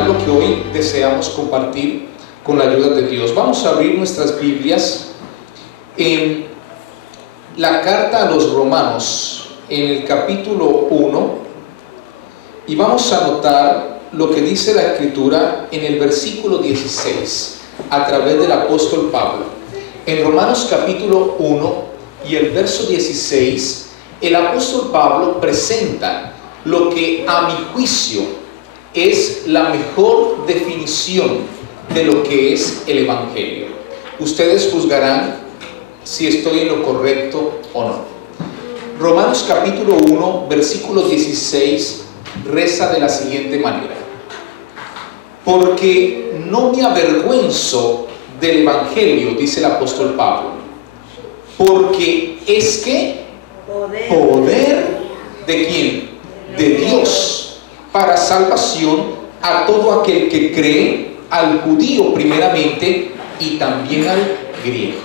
terminar lo que hoy deseamos compartir con la ayuda de Dios. Vamos a abrir nuestras Biblias en la carta a los Romanos, en el capítulo 1, y vamos a notar lo que dice la Escritura en el versículo 16, a través del apóstol Pablo. En Romanos capítulo 1 y el verso 16, el apóstol Pablo presenta lo que a mi juicio es la mejor definición de lo que es el Evangelio. Ustedes juzgarán si estoy en lo correcto o no. Romanos capítulo 1, versículo 16 reza de la siguiente manera: porque no me avergüenzo del Evangelio, dice el apóstol Pablo, porque es que poder ¿de quién? De Dios, para salvación a todo aquel que cree, al judío primeramente y también al griego.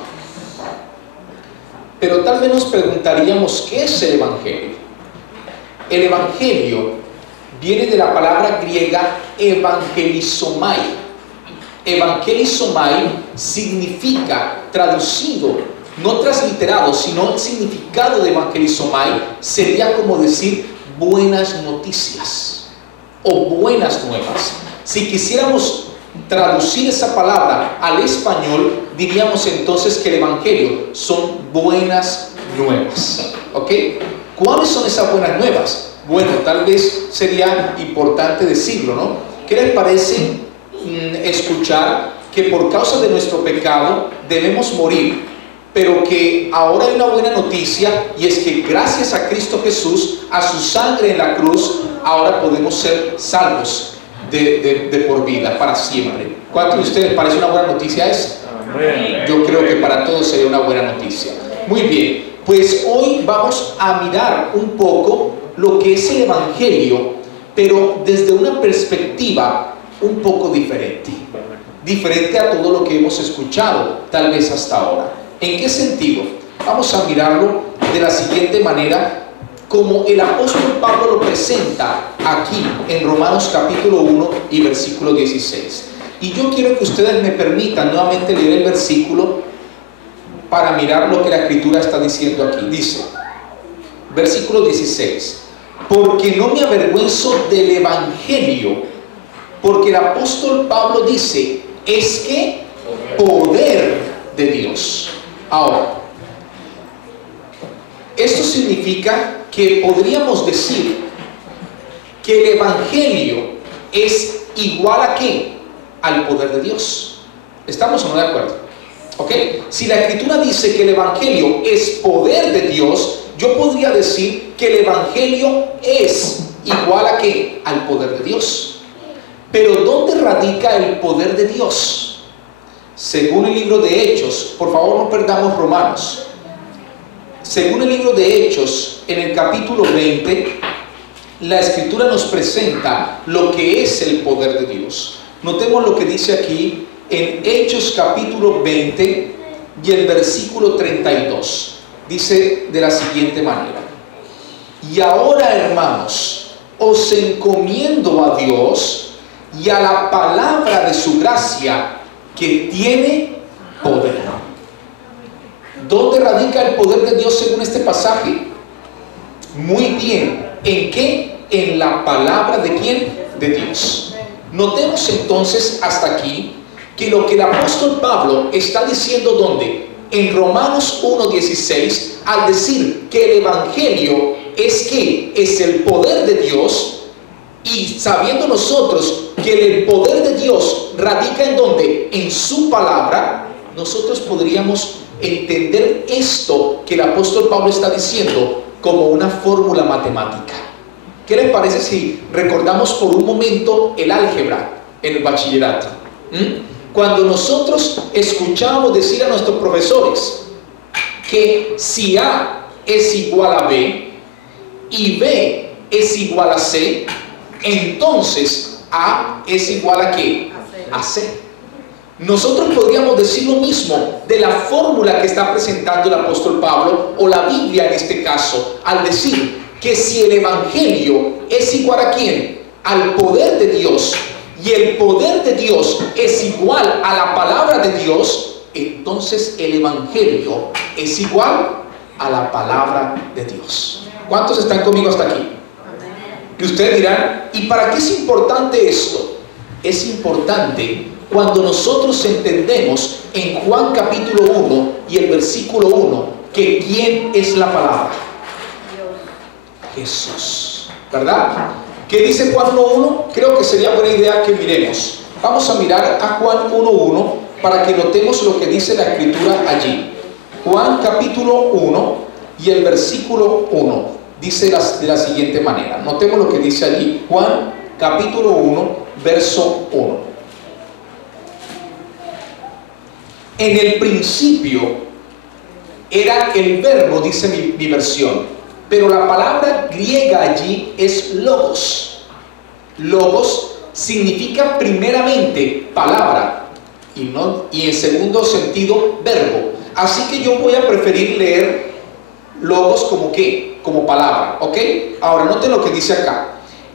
Pero tal vez nos preguntaríamos, ¿qué es el Evangelio? El Evangelio viene de la palabra griega evangelizomai. Evangelizomai significa, traducido, no transliterado, sino el significado de evangelizomai sería como decir buenas noticias o buenas nuevas. Si quisiéramos traducir esa palabra al español, diríamos entonces que el Evangelio son buenas nuevas. ¿Ok? ¿Cuáles son esas buenas nuevas? Bueno, tal vez sería importante decirlo, ¿no? ¿Qué les parece escuchar que por causa de nuestro pecado debemos morir, pero que ahora hay una buena noticia, y es que gracias a Cristo Jesús, a su sangre en la cruz, ahora podemos ser salvos de por vida, para siempre? ¿Cuántos de ustedes parece una buena noticia esa? Yo creo que para todos sería una buena noticia. Muy bien, pues hoy vamos a mirar un poco lo que es el Evangelio, pero desde una perspectiva un poco diferente a todo lo que hemos escuchado tal vez hasta ahora. ¿En qué sentido? Vamos a mirarlo de la siguiente manera, como el apóstol Pablo lo presenta aquí en Romanos capítulo 1 y versículo 16. Y yo quiero que ustedes me permitan nuevamente leer el versículo para mirar lo que la Escritura está diciendo aquí. Dice, versículo 16: porque no me avergüenzo del Evangelio, porque el apóstol Pablo dice, es que poder de Dios. Ahora, esto significa que podríamos decir que el Evangelio es igual a ¿qué? Al poder de Dios. ¿Estamos o no de acuerdo? ¿Ok? Si la Escritura dice que el Evangelio es poder de Dios, yo podría decir que el Evangelio es igual a ¿qué? Al poder de Dios. Pero ¿dónde radica el poder de Dios? Según el libro de Hechos, por favor no perdamos Romanos. Según el libro de Hechos, en el capítulo 20, la Escritura nos presenta lo que es el poder de Dios. Notemos lo que dice aquí en Hechos capítulo 20 y el versículo 32. Dice de la siguiente manera: y ahora, hermanos, os encomiendo a Dios y a la palabra de su gracia, que tiene poder. ¿Dónde radica el poder de Dios según este pasaje? Muy bien, ¿en qué? En la palabra ¿de quién? De Dios. Notemos entonces hasta aquí que lo que el apóstol Pablo está diciendo, ¿dónde? En Romanos 1:16, al decir que el Evangelio es ¿qué? Es el poder de Dios. Y sabiendo nosotros que el poder de Dios radica en ¿dónde? En su palabra, nosotros podríamos entender esto que el apóstol Pablo está diciendo como una fórmula matemática. ¿Qué les parece si recordamos por un momento el álgebra en el bachillerato? Cuando nosotros escuchábamos decir a nuestros profesores que si A es igual a B y B es igual a C, entonces A es igual a ¿qué? A C. Nosotros podríamos decir lo mismo de la fórmula que está presentando el apóstol Pablo, o la Biblia en este caso, al decir que si el Evangelio es igual a ¿quién? Al poder de Dios, y el poder de Dios es igual a la palabra de Dios, entonces el Evangelio es igual a la palabra de Dios. ¿Cuántos están conmigo hasta aquí? Y ustedes dirán, ¿y para qué es importante esto? Es importante cuando nosotros entendemos en Juan capítulo 1 y el versículo 1 que ¿quién es la palabra? Jesús, ¿verdad? ¿Qué dice Juan 1.1? Creo que sería buena idea que miremos. Vamos a mirar a Juan 1.1 para que notemos lo que dice la escritura allí. Juan capítulo 1 y el versículo 1 dice de la siguiente manera. Notemos lo que dice allí. Juan capítulo 1 verso 1. En el principio era el verbo, dice mi versión, pero la palabra griega allí es logos. Logos significa primeramente palabra y en segundo sentido verbo. Así que yo voy a preferir leer logos como ¿qué? Como palabra, ¿ok? Ahora noten lo que dice acá.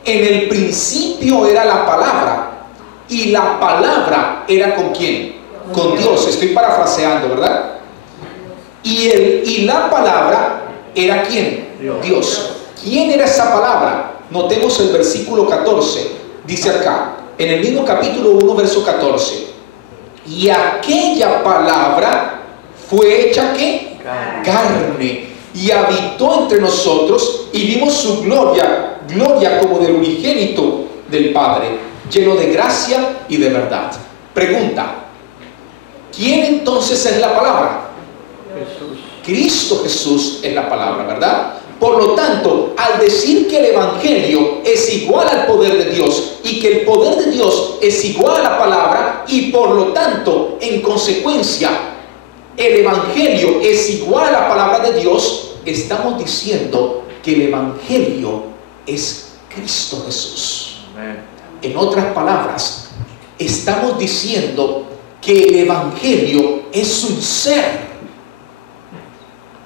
En el principio era la palabra y la palabra era ¿con quién? Con Dios. Estoy parafraseando, ¿verdad? Y la palabra era ¿quién? Dios. ¿Quién era esa palabra? Notemos el versículo 14. Dice acá, en el mismo capítulo 1, verso 14. Y aquella palabra fue hecha ¿qué? Carne. Y habitó entre nosotros y vimos su gloria, gloria como del unigénito del Padre, lleno de gracia y de verdad. Pregunta, ¿quién entonces es la palabra? Jesús. Cristo Jesús es la palabra, ¿verdad? Por lo tanto, al decir que el Evangelio es igual al poder de Dios y que el poder de Dios es igual a la palabra y por lo tanto, en consecuencia, el Evangelio es igual a la palabra de Dios, estamos diciendo que el Evangelio es Cristo Jesús. Amén. En otras palabras, estamos diciendo que el Evangelio es un ser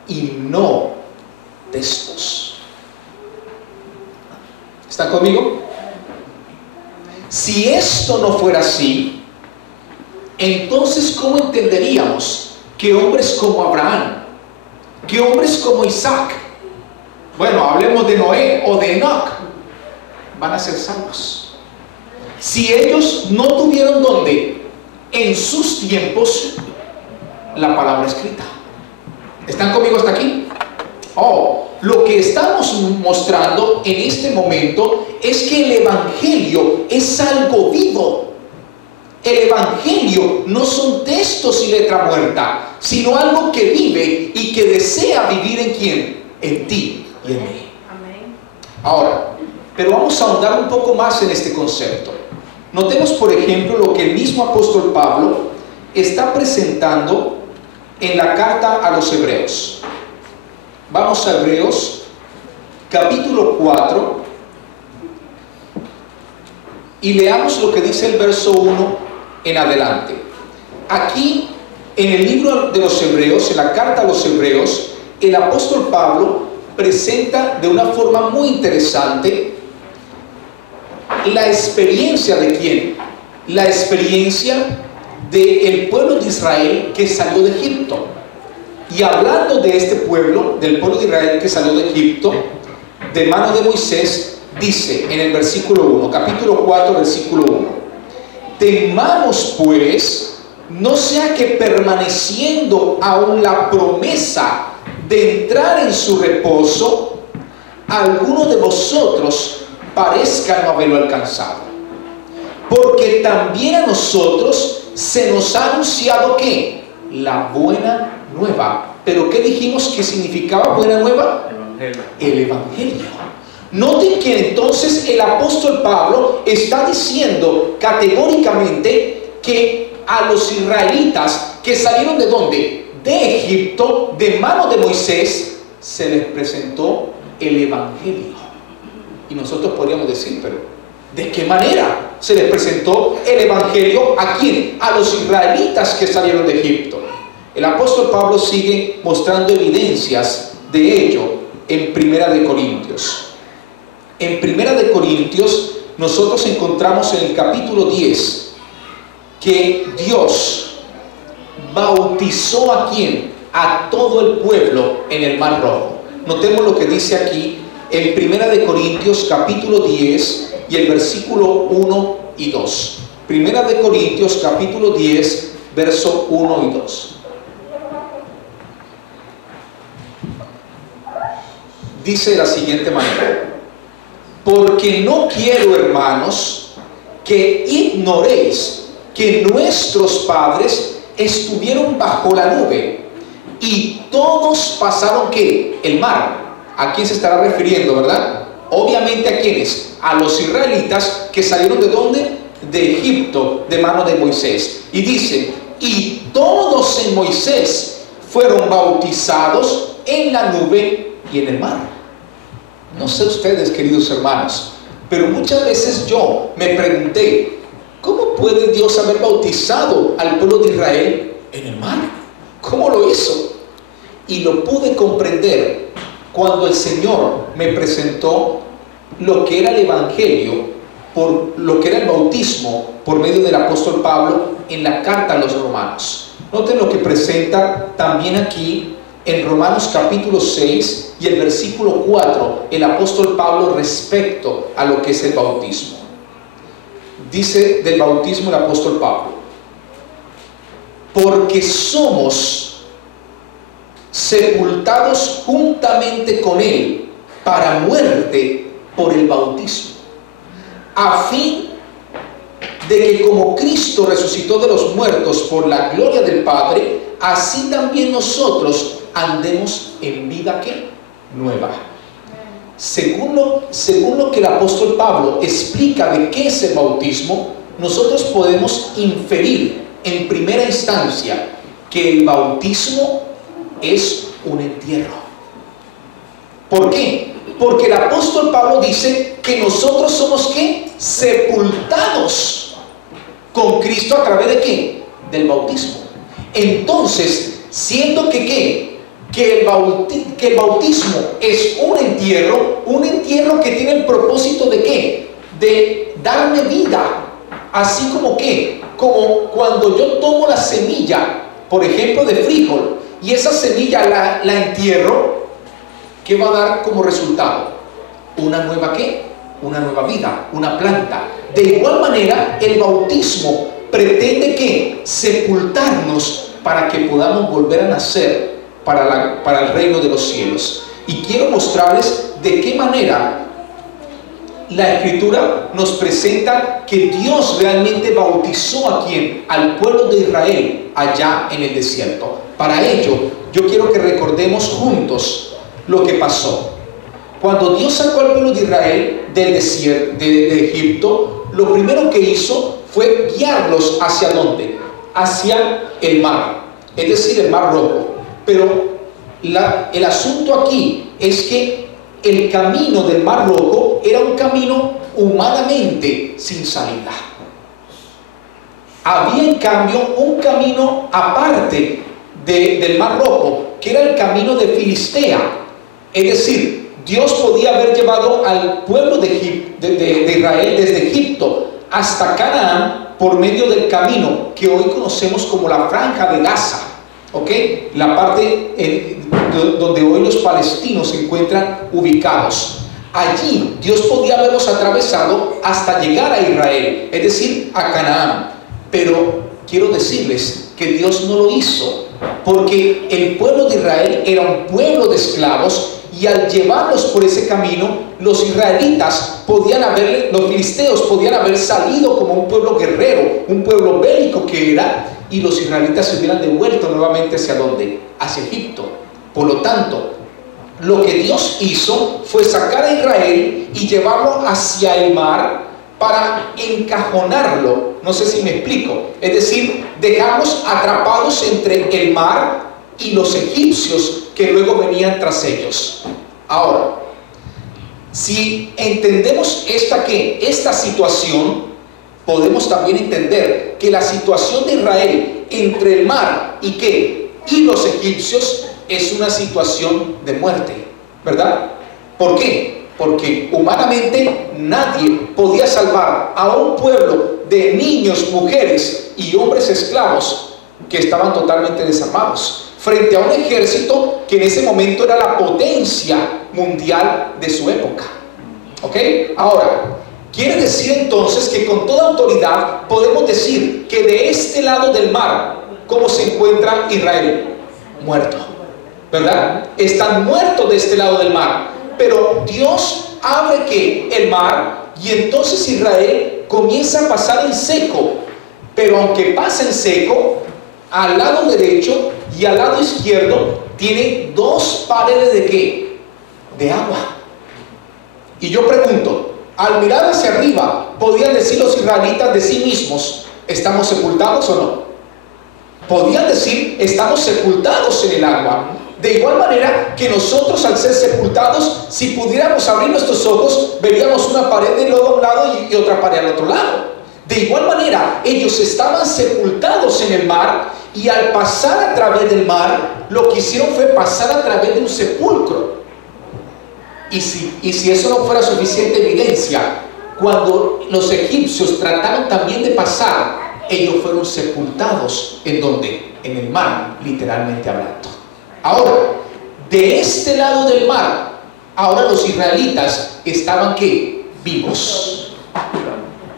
y no textos. ¿Están conmigo? Si esto no fuera así, entonces ¿cómo entenderíamos que hombres como Abraham, que hombres como Isaac, bueno, hablemos de Noé o de Enoch, van a ser salvos? Si ellos no tuvieron donde en sus tiempos la palabra escrita. ¿Están conmigo hasta aquí? Oh, lo que estamos mostrando en este momento es que el Evangelio es algo vivo. El Evangelio no son textos y letra muerta, sino algo que vive y que desea vivir en ¿quién? En ti y en mí. Ahora, pero vamos a ahondar un poco más en este concepto. Notemos, por ejemplo, lo que el mismo apóstol Pablo está presentando en la carta a los Hebreos. Vamos a Hebreos capítulo 4 y leamos lo que dice el verso 1 en adelante. Aquí en el libro de los Hebreos, en la carta a los Hebreos, el apóstol Pablo presenta de una forma muy interesante la experiencia de ¿quién? La experiencia del pueblo de Israel que salió de Egipto. Y hablando de este pueblo, del pueblo de Israel que salió de Egipto, de mano de Moisés, dice en el versículo 1, capítulo 4, versículo 1: temamos pues, no sea que permaneciendo aún la promesa de entrar en su reposo, alguno de vosotros parezca no haberlo alcanzado. Porque también a nosotros se nos ha anunciado ¿qué? La buena nueva. ¿Pero qué dijimos que significaba buena nueva? Evangelio. El Evangelio. Noten que entonces el apóstol Pablo está diciendo categóricamente que a los israelitas que salieron ¿de dónde? De Egipto, de mano de Moisés, se les presentó el Evangelio. Y nosotros podríamos decir, pero ¿de qué manera se les presentó el Evangelio a quién? A los israelitas que salieron de Egipto. El apóstol Pablo sigue mostrando evidencias de ello en Primera de Corintios. En Primera de Corintios, nosotros encontramos en el capítulo 10 que Dios bautizó ¿a quién? A todo el pueblo en el Mar Rojo. Notemos lo que dice aquí en 1 Corintios capítulo 10 y el versículo 1 y 2. 1 Corintios capítulo 10, verso 1 y 2. Dice de la siguiente manera: porque no quiero, hermanos, que ignoréis que nuestros padres estuvieron bajo la nube y todos pasaron ¿qué? El mar. ¿A quién se estará refiriendo, verdad? Obviamente a quiénes, a los israelitas que salieron ¿de dónde? De Egipto, de mano de Moisés. Y dice: y todos en Moisés fueron bautizados en la nube y en el mar. No sé ustedes, queridos hermanos, pero muchas veces yo me pregunté, ¿cómo puede Dios haber bautizado al pueblo de Israel en el mar? ¿Cómo lo hizo? Y lo pude comprender cuando el Señor me presentó lo que era el Evangelio, por lo que era el bautismo por medio del apóstol Pablo en la carta a los romanos. Noten lo que presenta también aquí en Romanos capítulo 6 y el versículo 4, el apóstol Pablo respecto a lo que es el bautismo. Dice del bautismo el apóstol Pablo: porque somos sepultados juntamente con él para muerte por el bautismo, a fin de que como Cristo resucitó de los muertos por la gloria del Padre, así también nosotros andemos en vida ¿qué? Nueva. Según lo que el apóstol Pablo explica de qué es el bautismo, nosotros podemos inferir en primera instancia que el bautismo es un entierro. ¿Por qué? Porque el apóstol Pablo dice que nosotros somos ¿qué? Sepultados con Cristo a través de ¿qué? Del bautismo. Entonces, siendo que ¿qué? Que el bautismo es un entierro que tiene el propósito de ¿qué? De darme vida, así como ¿qué? Como cuando yo tomo la semilla, por ejemplo, de frijol, y esa semilla la entierro, ¿qué va a dar como resultado? Una nueva ¿qué? Una nueva vida, una planta. De igual manera, el bautismo pretende ¿qué? Sepultarnos para que podamos volver a nacer para el reino de los cielos. Y quiero mostrarles de qué manera la Escritura nos presenta que Dios realmente bautizó ¿a quién? Al pueblo de Israel allá en el desierto. Para ello, yo quiero que recordemos juntos lo que pasó. Cuando Dios sacó al pueblo de Israel del desierto, de Egipto, lo primero que hizo fue guiarlos ¿hacia dónde? Hacia el mar, es decir, el Mar Rojo. Pero el asunto aquí es que el camino del Mar Rojo era un camino humanamente sin salida. Había en cambio un camino aparte del Mar Rojo, que era el camino de Filistea. Es decir, Dios podía haber llevado al pueblo de Israel desde Egipto hasta Canaán por medio del camino que hoy conocemos como la Franja de Gaza. ¿Ok? La parte donde hoy los palestinos se encuentran ubicados. Allí Dios podía haberlos atravesado hasta llegar a Israel, es decir, a Canaán. Pero quiero decirles que Dios no lo hizo, porque el pueblo de Israel era un pueblo de esclavos, y al llevarlos por ese camino, los israelitas los filisteos podían haber salido como un pueblo guerrero, un pueblo bélico que era, y los israelitas se hubieran devuelto nuevamente ¿hacia dónde? Hacia Egipto. Por lo tanto, lo que Dios hizo fue sacar a Israel y llevarlo hacia el mar para encajonarlo. No sé si me explico. Es decir, dejarlos atrapados entre el mar y los egipcios que luego venían tras ellos. Ahora, si entendemos esta situación, podemos también entender que la situación de Israel entre el mar y los egipcios es una situación de muerte, ¿verdad? ¿Por qué? Porque humanamente nadie podía salvar a un pueblo de niños, mujeres y hombres esclavos que estaban totalmente desarmados, frente a un ejército que en ese momento era la potencia mundial de su época. ¿Ok? Ahora, quiere decir entonces que con toda autoridad podemos decir que de este lado del mar, ¿cómo se encuentra Israel? Muerto, ¿verdad? Están muertos de este lado del mar, pero Dios abre que el mar y entonces Israel comienza a pasar en seco, pero aunque pasa en seco, al lado derecho y al lado izquierdo tiene dos paredes de ¿qué? De agua. Y yo pregunto, al mirar hacia arriba, ¿podían decir los israelitas de sí mismos, estamos sepultados o no? Podían decir, estamos sepultados en el agua. De igual manera que nosotros, al ser sepultados, si pudiéramos abrir nuestros ojos, veríamos una pared de lodo a un lado y otra pared al otro lado. De igual manera, ellos estaban sepultados en el mar, y al pasar a través del mar, lo que hicieron fue pasar a través de un sepulcro. Y si eso no fuera suficiente evidencia, cuando los egipcios trataron también de pasar, ellos fueron sepultados. ¿En dónde? En el mar, literalmente hablando. Ahora, de este lado del mar, ahora los israelitas estaban ¿qué? Vivos.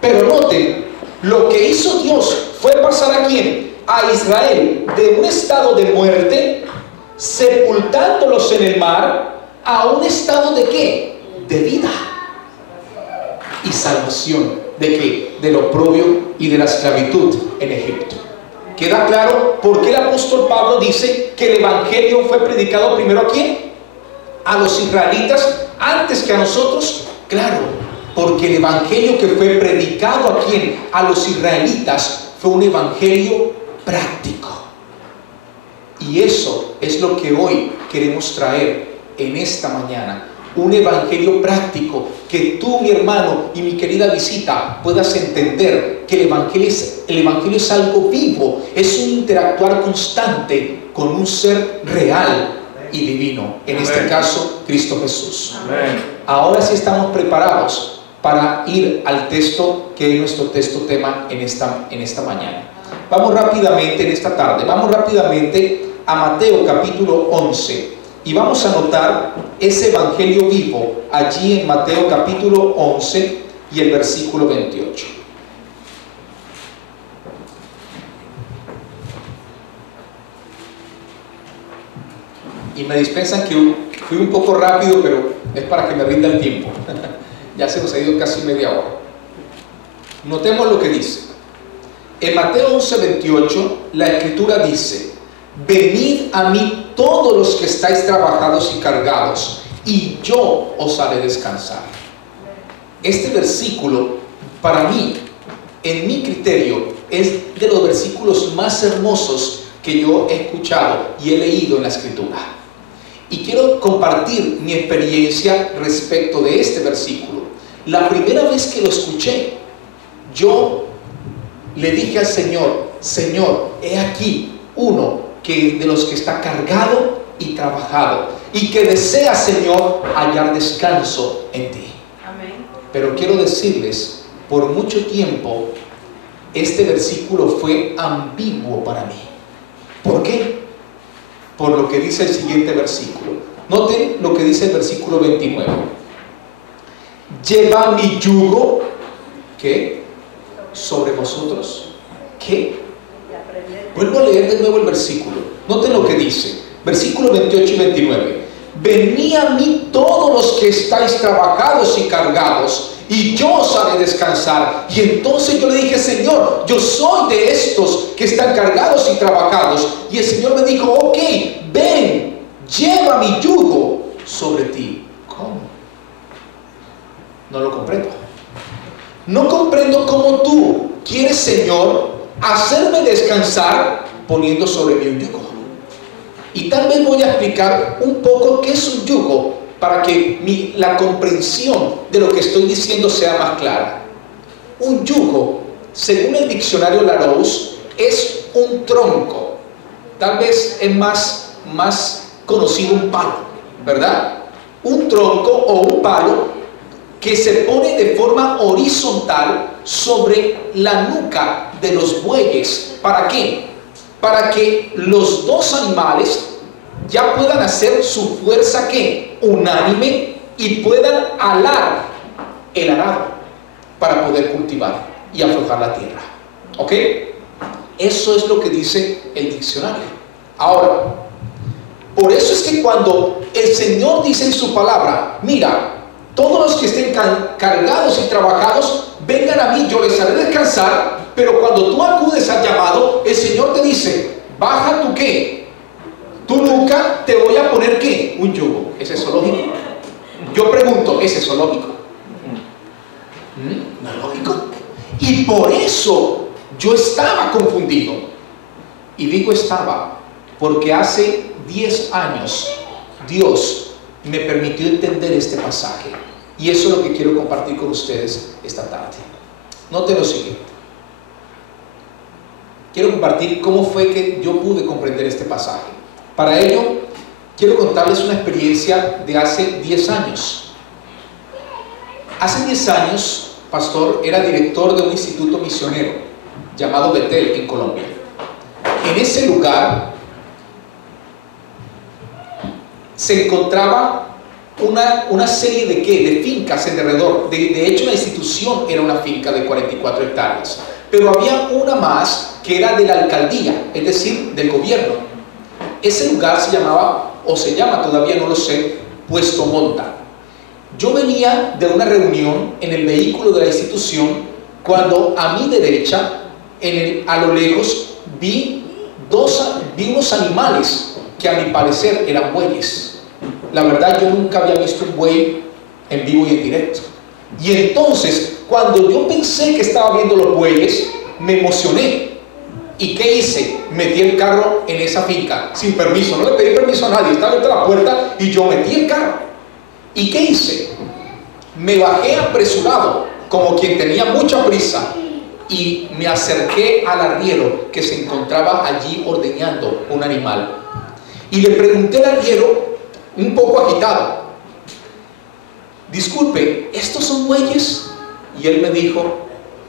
Pero noten, lo que hizo Dios fue pasar ¿a quién? A Israel de un estado de muerte, sepultándolos en el mar, a un estado de ¿qué? De vida y salvación. ¿De qué? Del oprobio y de la esclavitud en Egipto. ¿Queda claro por qué el apóstol Pablo dice que el evangelio fue predicado primero a quién? A los israelitas antes que a nosotros. Claro, porque el evangelio que fue predicado a quién? A los israelitas fue un evangelio práctico. Y eso es lo que hoy queremos traer en esta mañana. Un evangelio práctico, que tú, mi hermano y mi querida visita, puedas entender que el evangelio es algo vivo, es un interactuar constante con un ser real y divino, en este caso Cristo Jesús. Amén. Ahora sí estamos preparados para ir al texto que es nuestro texto tema en esta mañana. Vamos rápidamente en esta tarde, vamos rápidamente a Mateo capítulo 11. Y vamos a notar ese evangelio vivo allí en Mateo capítulo 11 y el versículo 28. Y me dispensan que fui un poco rápido, pero es para que me rinda el tiempo. Ya se nos ha ido casi media hora. Notemos lo que dice. En Mateo 11, 28, la escritura dice: venid a mí todos los que estáis trabajados y cargados, y yo os haré descansar. Este versículo, para mí, en mi criterio, es de los versículos más hermosos que yo he escuchado y he leído en la escritura. Y quiero compartir mi experiencia respecto de este versículo. La primera vez que lo escuché, yo le dije al Señor: Señor, he aquí uno de los que está cargado y trabajado, y que desea, Señor, hallar descanso en ti. Amén. Pero quiero decirles, por mucho tiempo este versículo fue ambiguo para mí. ¿Por qué? Por lo que dice el siguiente versículo. Noten lo que dice el versículo 29. Lleva mi yugo, ¿qué? Sobre vosotros. ¿Qué? Vuelvo a leer de nuevo el versículo. Noten lo que dice. Versículo 28 y 29. Venid a mí todos los que estáis trabajados y cargados, y yo os haré descansar. Y entonces yo le dije: Señor, yo soy de estos que están cargados y trabajados. Y el Señor me dijo: ok, ven, lleva mi yugo sobre ti. ¿Cómo? No lo comprendo. No comprendo cómo tú quieres, Señor, hacerme descansar poniendo sobre mí un yugo. Y tal vez voy a explicar un poco qué es un yugo para que la comprensión de lo que estoy diciendo sea más clara. Un yugo, según el diccionario Larousse, es un tronco. Tal vez es más conocido un palo, ¿verdad? Un tronco o un palo que se pone de forma horizontal sobre la nuca de los bueyes. ¿Para qué? Para que los dos animales ya puedan hacer su fuerza, ¿qué? Unánime, y puedan alar el arado para poder cultivar y aflojar la tierra. ¿Ok? Eso es lo que dice el diccionario. Ahora, por eso es que cuando el Señor dice en su palabra, mira, todos los que estén cargados y trabajados, vengan a mí, yo les haré descansar. Pero cuando tú acudes al llamado, el Señor te dice, baja tu ¿qué? Tu nuca, te voy a poner ¿qué? Un yugo. ¿Es eso lógico? Yo pregunto, ¿es eso lógico? ¿No es lógico? Y por eso yo estaba confundido. Y digo estaba, porque hace 10 años Dios me permitió entender este pasaje. Y eso es lo que quiero compartir con ustedes esta tarde. Noten lo siguiente. Quiero compartir cómo fue que yo pude comprender este pasaje. Para ello, quiero contarles una experiencia de hace 10 años. Hace 10 años, pastor, era director de un instituto misionero llamado Betel en Colombia. En ese lugar se encontraba una serie de ¿qué? De fincas alrededor. De hecho, la institución era una finca de 44 hectáreas. Pero había una más que era de la alcaldía, es decir, del gobierno. Ese lugar se llamaba, o se llama todavía, no lo sé, Puesto Monta. Yo venía de una reunión en el vehículo de la institución cuando a mi derecha, a lo lejos, vi unos animales que a mi parecer eran bueyes. La verdad, yo nunca había visto un buey en vivo y en directo. Y entonces, cuando yo pensé que estaba viendo los bueyes, me emocioné. ¿Y qué hice? Metí el carro en esa finca, sin permiso. No le pedí permiso a nadie, estaba abierta la puerta y yo metí el carro. ¿Y qué hice? Me bajé apresurado, como quien tenía mucha prisa, y me acerqué al arriero que se encontraba allí ordeñando un animal. Y le pregunté al arriero, un poco agitado, disculpe, ¿estos son bueyes? Y él me dijo,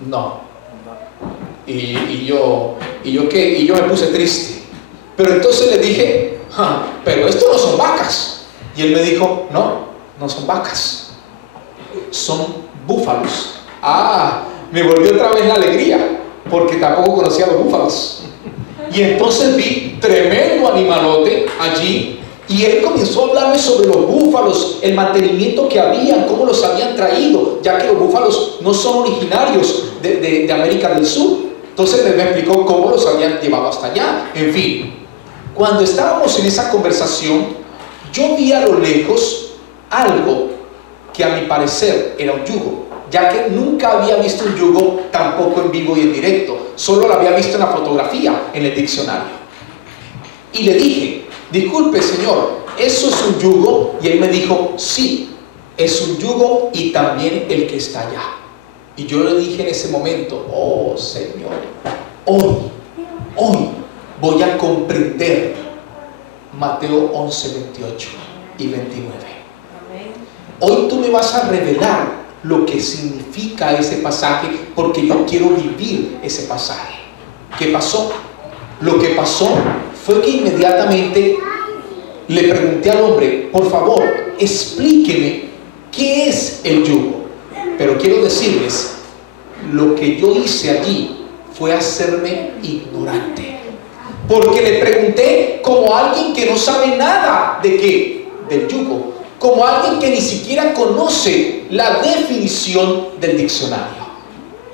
no. Y yo me puse triste. Pero entonces le dije, pero estos no son vacas. Y él me dijo, no son vacas, son búfalos. Me volvió otra vez la alegría, porque tampoco conocía a los búfalos. Y entonces vi tremendo animalote allí. Y él comenzó a hablarme sobre los búfalos, el mantenimiento que había, cómo los habían traído, ya que los búfalos no son originarios de América del Sur. Entonces me explicó cómo los habían llevado hasta allá. En fin, cuando estábamos en esa conversación, yo vi a lo lejos algo que a mi parecer era un yugo, ya que nunca había visto un yugo tampoco en vivo y en directo, solo lo había visto en la fotografía, en el diccionario. Y le dije, disculpe señor, ¿eso es un yugo? Y él me dijo, sí, es un yugo y también el que está allá. Y yo le dije en ese momento, oh Señor, hoy voy a comprender Mateo 11, 28 y 29. Hoy tú me vas a revelar lo que significa ese pasaje, porque yo quiero vivir ese pasaje. ¿Qué pasó? Lo que pasó fue que inmediatamente le pregunté al hombre, por favor, explíqueme qué es el yugo. Pero quiero decirles, lo que yo hice allí fue hacerme ignorante. Porque le pregunté como alguien que no sabe nada de qué, del yugo, como alguien que ni siquiera conoce la definición del diccionario.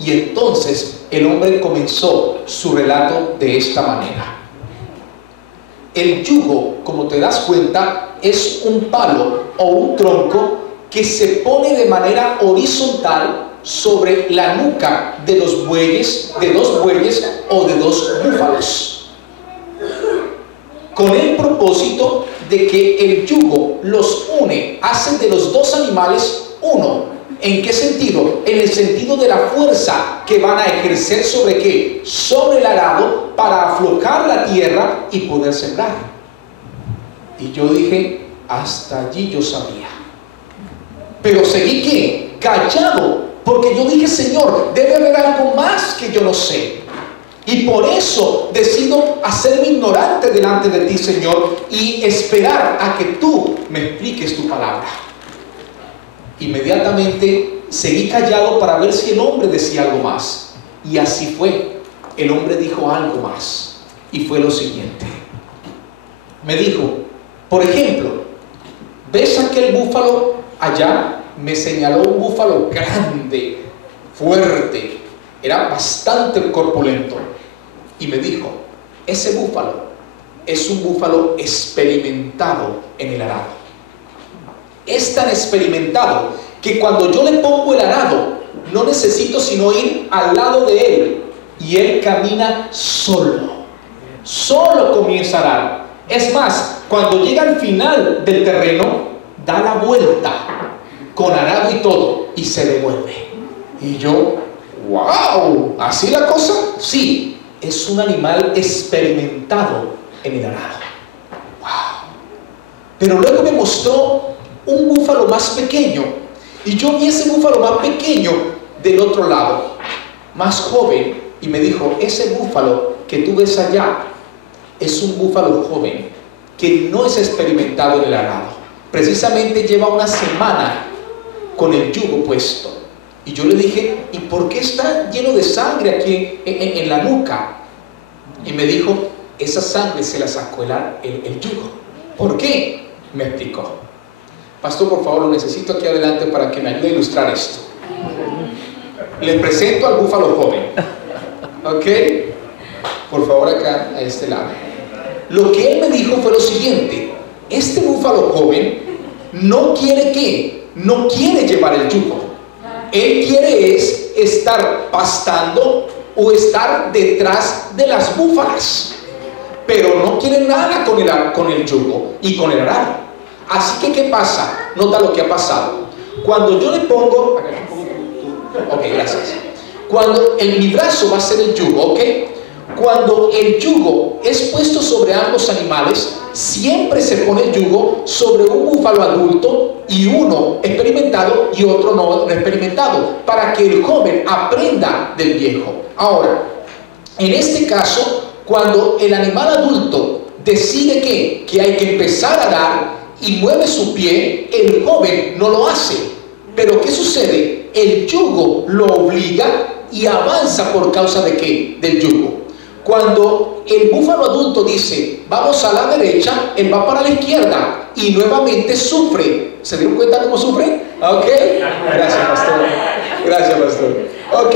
Y entonces el hombre comenzó su relato de esta manera. El yugo, como te das cuenta, es un palo o un tronco que se pone de manera horizontal sobre la nuca de los bueyes, de dos bueyes o de dos búfalos, con el propósito de que el yugo los une, hace de los dos animales uno. ¿En qué sentido? En el sentido de la fuerza que van a ejercer sobre ¿qué? Sobre el arado para aflojar la tierra y poder sembrar. Y yo dije, hasta allí yo sabía. Pero seguí ¿qué? callado, porque yo dije, Señor, debe haber algo más que yo no sé. Y por eso decido hacerme ignorante delante de ti, Señor, y esperar a que tú me expliques tu palabra. Inmediatamente seguí callado para ver si el hombre decía algo más. Y así fue. El hombre dijo algo más. Y fue lo siguiente. Me dijo, por ejemplo, ¿ves aquel búfalo allá? Me señaló un búfalo grande, fuerte, era bastante corpulento. Y me dijo, ese búfalo es un búfalo experimentado en el arado. Es tan experimentado que cuando yo le pongo el arado, no necesito sino ir al lado de él. Y él camina solo. Solo comienza a arar. Es más, cuando llega al final del terreno, da la vuelta con arado y todo y se devuelve. Y yo, wow, ¿así la cosa? Sí. Es un animal experimentado en el arado. Wow. Pero luego me mostró un búfalo más pequeño. Y yo vi ese búfalo más pequeño del otro lado, más joven. Y me dijo, ese búfalo que tú ves allá es un búfalo joven que no es experimentado en el arado. Precisamente lleva una semana con el yugo puesto. Y yo le dije, ¿y por qué está lleno de sangre aquí en la nuca? Y me dijo, esa sangre se la sacó el yugo. ¿Por qué? Me explicó. Pastor, por favor, lo necesito aquí adelante para que me ayude a ilustrar esto. Le presento al búfalo joven. ¿Ok? Por favor, acá a este lado. Lo que él me dijo fue lo siguiente. Este búfalo joven no quiere ¿qué? No quiere llevar el yugo. Él quiere es estar pastando o estar detrás de las búfalas, pero no quiere nada con el yugo y con el arado. Así que ¿qué pasa? Nota lo que ha pasado. Cuando yo le pongo, ok, gracias. Cuando en mi brazo va a ser el yugo, ok. Cuando el yugo es puesto sobre ambos animales, siempre se pone el yugo sobre un búfalo adulto y uno experimentado y otro no experimentado, para que el joven aprenda del viejo. Ahora, en este caso, cuando el animal adulto decide que hay que empezar a dar y mueve su pie, el joven no lo hace. Pero ¿qué sucede? El yugo lo obliga y avanza por causa de ¿qué? Del yugo. Cuando el búfalo adulto dice, vamos a la derecha, él va para la izquierda y nuevamente sufre. ¿Se dieron cuenta cómo sufre? Ok. Gracias, pastor. Gracias, pastor. Ok.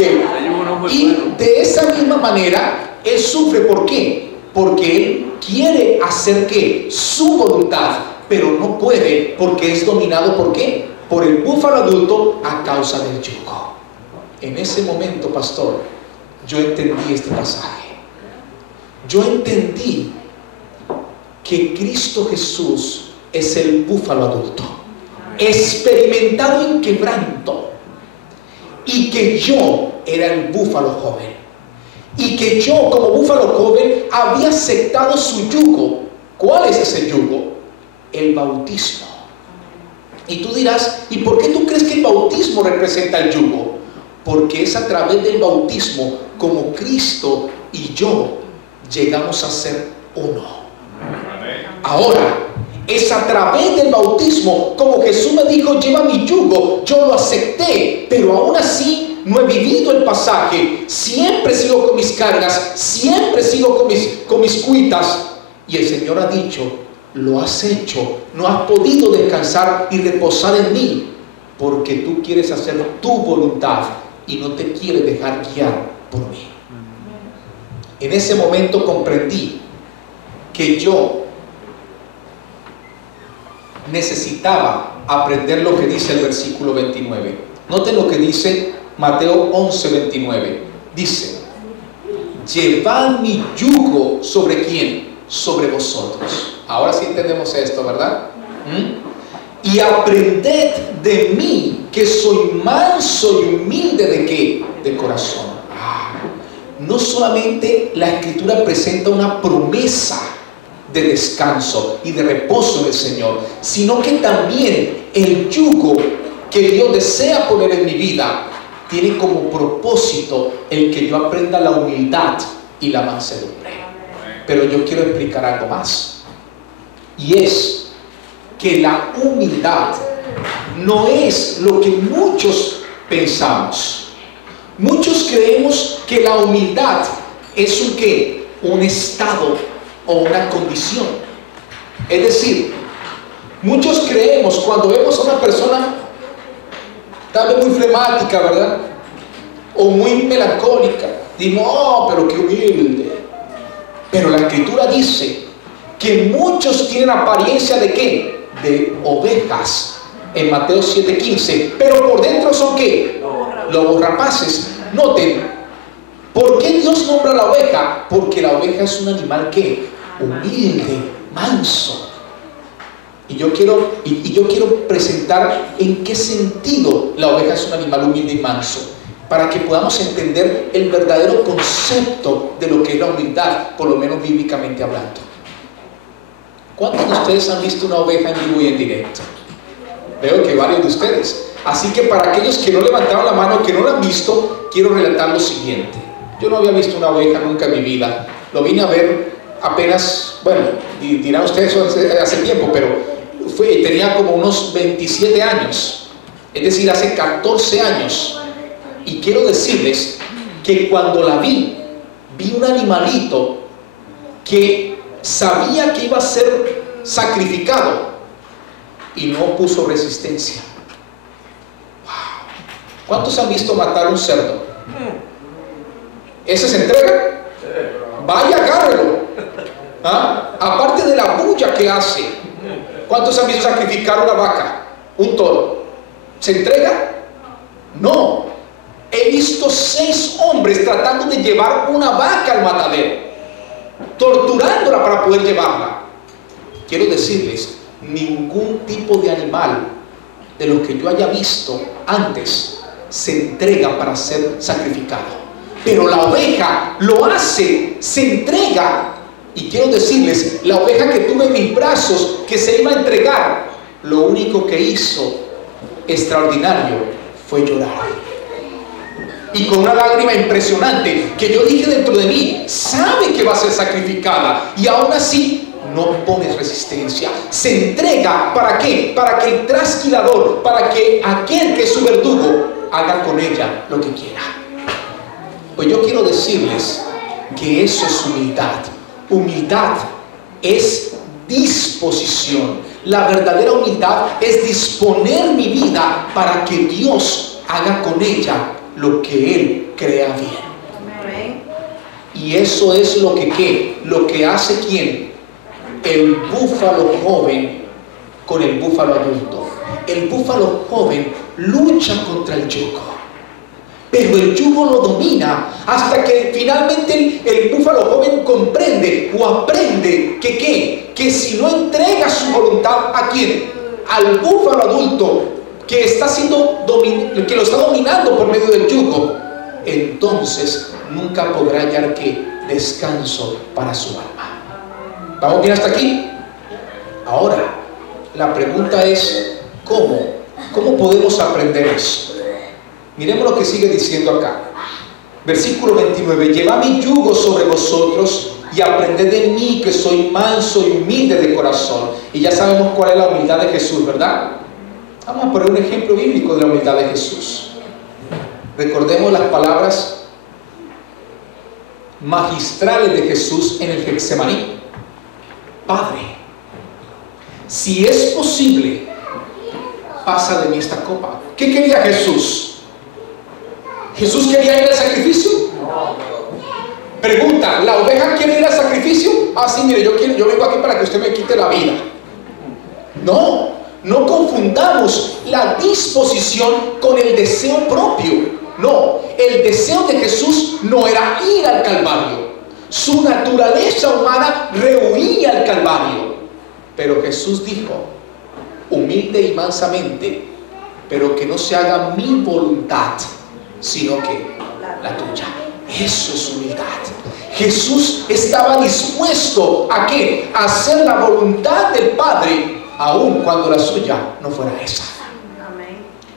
Y de esa misma manera, él sufre. ¿Por qué? Porque él quiere hacer ¿qué? Su voluntad, pero no puede porque es dominado ¿por qué? Por el búfalo adulto a causa del yugo. En ese momento, pastor, yo entendí este pasaje. Yo entendí que Cristo Jesús es el búfalo adulto, experimentado en quebranto, y que yo era el búfalo joven, y que yo como búfalo joven había aceptado su yugo. ¿Cuál es ese yugo? El bautismo. Y tú dirás, ¿y por qué tú crees que el bautismo representa el yugo? Porque es a través del bautismo como Cristo y yo llegamos a ser uno. Ahora, es a través del bautismo como Jesús me dijo, lleva mi yugo, yo lo acepté, pero aún así no he vivido el pasaje. Siempre sigo con mis cargas, siempre sigo con mis cuitas. Y el Señor ha dicho, lo has hecho, no has podido descansar y reposar en mí, porque tú quieres hacer tu voluntad y no te quieres dejar guiar por mí. En ese momento comprendí que yo necesitaba aprender lo que dice el versículo 29. Noten lo que dice Mateo 11:29. Dice, llevad mi yugo sobre ¿quién? Sobre vosotros. Ahora sí entendemos esto, ¿verdad? Y aprended de mí, que soy manso y humilde ¿de qué? De corazón. No solamente la Escritura presenta una promesa de descanso y de reposo del Señor, sino que también el yugo que Dios desea poner en mi vida tiene como propósito el que yo aprenda la humildad y la mansedumbre. Pero yo quiero explicar algo más, y es que la humildad no es lo que muchos pensamos. Muchos creemos que la humildad es un ¿qué? Un estado o una condición. Es decir, muchos creemos cuando vemos a una persona tal vez muy flemática, ¿verdad? O muy melancólica, digo, oh, pero qué humilde. Pero la Escritura dice que muchos tienen apariencia ¿de qué? De ovejas, en Mateo 7:15, pero por dentro son ¿qué? Lobos rapaces. Noten, ¿por qué Dios nombra a la oveja? Porque la oveja es un animal ¿qué? Humilde, manso. Y yo quiero presentar en qué sentido la oveja es un animal humilde y manso, para que podamos entender el verdadero concepto de lo que es la humildad, por lo menos bíblicamente hablando. ¿Cuántos de ustedes han visto una oveja en vivo y en directo? Veo que varios de ustedes. Así que para aquellos que no levantaron la mano, que no la han visto, quiero relatar lo siguiente. Yo no había visto una oveja nunca en mi vida. Lo vine a ver apenas, bueno, dirán ustedes eso hace tiempo, pero tenía como unos 27 años. Es decir, hace 14 años. Y quiero decirles que cuando la vi un animalito que sabía que iba a ser sacrificado y no puso resistencia. Wow. ¿Cuántos han visto matar un cerdo? ¿Ese se entrega? Vaya, agárrelo. ¿Ah? Aparte de la bulla que hace, ¿cuántos han visto sacrificar una vaca, un toro? ¿Se entrega? No. He visto 6 hombres tratando de llevar una vaca al matadero, torturándola para poder llevarla. Quiero decirles, ningún tipo de animal de lo que yo haya visto antes se entrega para ser sacrificado, pero la oveja lo hace, se entrega. Y quiero decirles, la oveja que tuve en mis brazos, que se iba a entregar, lo único que hizo extraordinario fue llorar. Y con una lágrima impresionante, que yo dije dentro de mí, sabe que va a ser sacrificada, y aún así no pone resistencia, se entrega. ¿Para qué? Para que el trasquilador, para que aquel que es su verdugo haga con ella lo que quiera. Pues yo quiero decirles que eso es humildad. Humildad es disposición. La verdadera humildad es disponer mi vida para que Dios haga con ella lo que Él crea bien. Y eso es lo que ¿qué? Lo que hace ¿quién? El búfalo joven con el búfalo adulto. El búfalo joven lucha contra el yugo, pero el yugo lo domina hasta que finalmente el búfalo joven comprende o aprende que ¿qué? Que si no entrega su voluntad ¿a quién? Al búfalo adulto que que lo está dominando por medio del yugo, entonces nunca podrá hallar ¿qué? Descanso para su alma. ¿Vamos bien hasta aquí? Ahora, la pregunta es ¿cómo podemos aprender eso? Miremos lo que sigue diciendo acá. Versículo 29. Llevad mi yugo sobre vosotros y aprended de mí, que soy manso y humilde de corazón. Y ya sabemos cuál es la humildad de Jesús, ¿verdad? Vamos a poner un ejemplo bíblico de la humildad de Jesús. Recordemos las palabras magistrales de Jesús en el Getsemaní. Padre, si es posible, pasa de mí esta copa. ¿Qué quería Jesús? ¿Jesús quería ir al sacrificio? Pregunta, ¿la oveja quiere ir al sacrificio? Ah, sí, mire, yo vengo aquí para que usted me quite la vida. No confundamos la disposición con el deseo propio. No, el deseo de Jesús no era ir al Calvario. Su naturaleza humana rehuía al Calvario. Pero Jesús dijo, humilde y mansamente, pero que no se haga mi voluntad, sino que la tuya. Eso es humildad. Jesús estaba dispuesto ¿a qué? A hacer la voluntad del Padre, aun cuando la suya no fuera esa.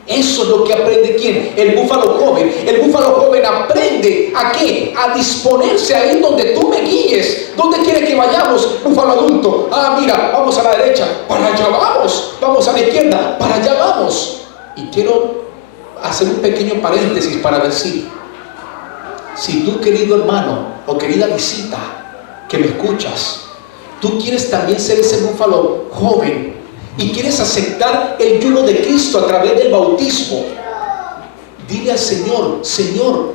Eso es lo que aprende ¿quién? El búfalo joven. El búfalo joven aprende ¿a qué? A disponerse ahí donde tú me guíes. ¿Dónde quieres que vayamos? Búfalo adulto. Ah, mira, vamos a la derecha, para allá vamos. Vamos a la izquierda, para allá vamos. Y quiero hacer un pequeño paréntesis para decir, si tú, querido hermano o querida visita que me escuchas, tú quieres también ser ese búfalo joven y quieres aceptar el yugo de Cristo a través del bautismo, dile al Señor: Señor,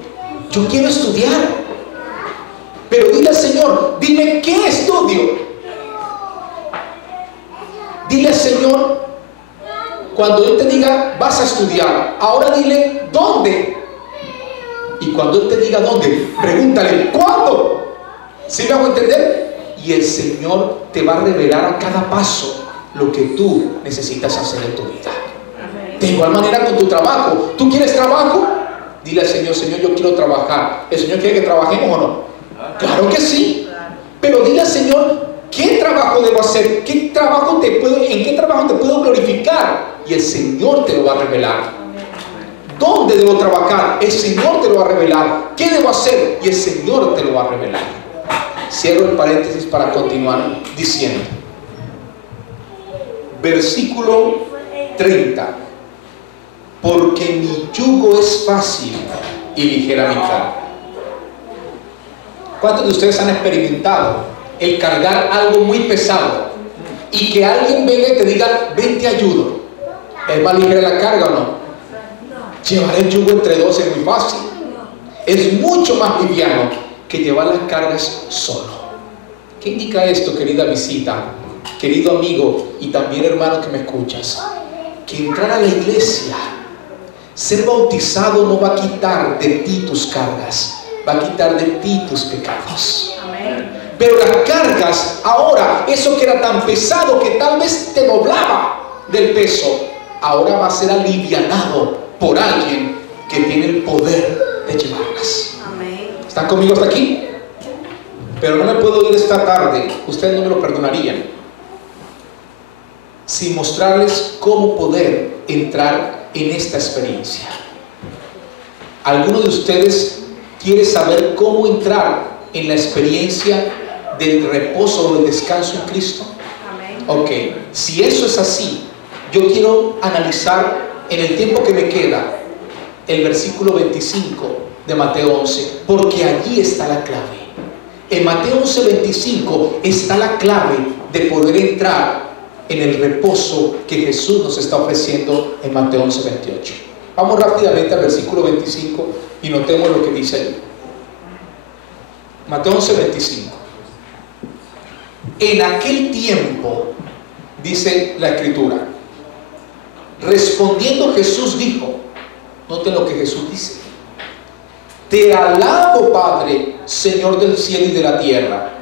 yo quiero estudiar, pero dile al Señor: dime qué estudio. Dile al Señor, cuando Él te diga vas a estudiar, ahora dile dónde. Y cuando Él te diga dónde, pregúntale ¿cuándo? ¿Sí me hago entender? Y el Señor te va a revelar a cada paso lo que tú necesitas hacer en tu vida. De igual manera con tu trabajo. ¿Tú quieres trabajo? Dile al Señor: Señor, yo quiero trabajar. ¿El Señor quiere que trabajemos o no? Claro que sí. Pero dile al Señor: ¿qué trabajo debo hacer? ¿En qué trabajo te puedo glorificar? Y el Señor te lo va a revelar. ¿Dónde debo trabajar? El Señor te lo va a revelar. ¿Qué debo hacer? Y el Señor te lo va a revelar. Cierro el paréntesis para continuar diciendo, versículo 30: porque mi yugo es fácil y ligera mi carga. ¿Cuántos de ustedes han experimentado el cargar algo muy pesado y que alguien venga y te diga: ven, te ayudo? ¿Es más ligera la carga o no? Llevar el yugo entre dos es muy fácil. Es mucho más liviano que llevar las cargas solo. ¿Qué indica esto, querida visita, querido amigo y también hermano que me escuchas? Que entrar a la iglesia, ser bautizado, no va a quitar de ti tus cargas, va a quitar de ti tus pecados. Amén. Pero las cargas, ahora, eso que era tan pesado que tal vez te doblaba del peso, ahora va a ser alivianado por alguien que tiene el poder de llevarlas. Amén. ¿Están conmigo hasta aquí? Pero no me puedo ir esta tarde, ustedes no me lo perdonarían, sin mostrarles cómo poder entrar en esta experiencia. ¿Alguno de ustedes quiere saber cómo entrar en la experiencia del reposo o del descanso en Cristo? Amén. Ok, si eso es así, yo quiero analizar en el tiempo que me queda el versículo 25 de Mateo 11, porque allí está la clave. En Mateo 11, 25 está la clave de poder entrar en el reposo que Jesús nos está ofreciendo en Mateo 11, 28. Vamos rápidamente al versículo 25 y notemos lo que dice ahí. Mateo 11, 25. En aquel tiempo, dice la Escritura, respondiendo Jesús dijo, noten lo que Jesús dice: te alabo, Padre, Señor del cielo y de la tierra,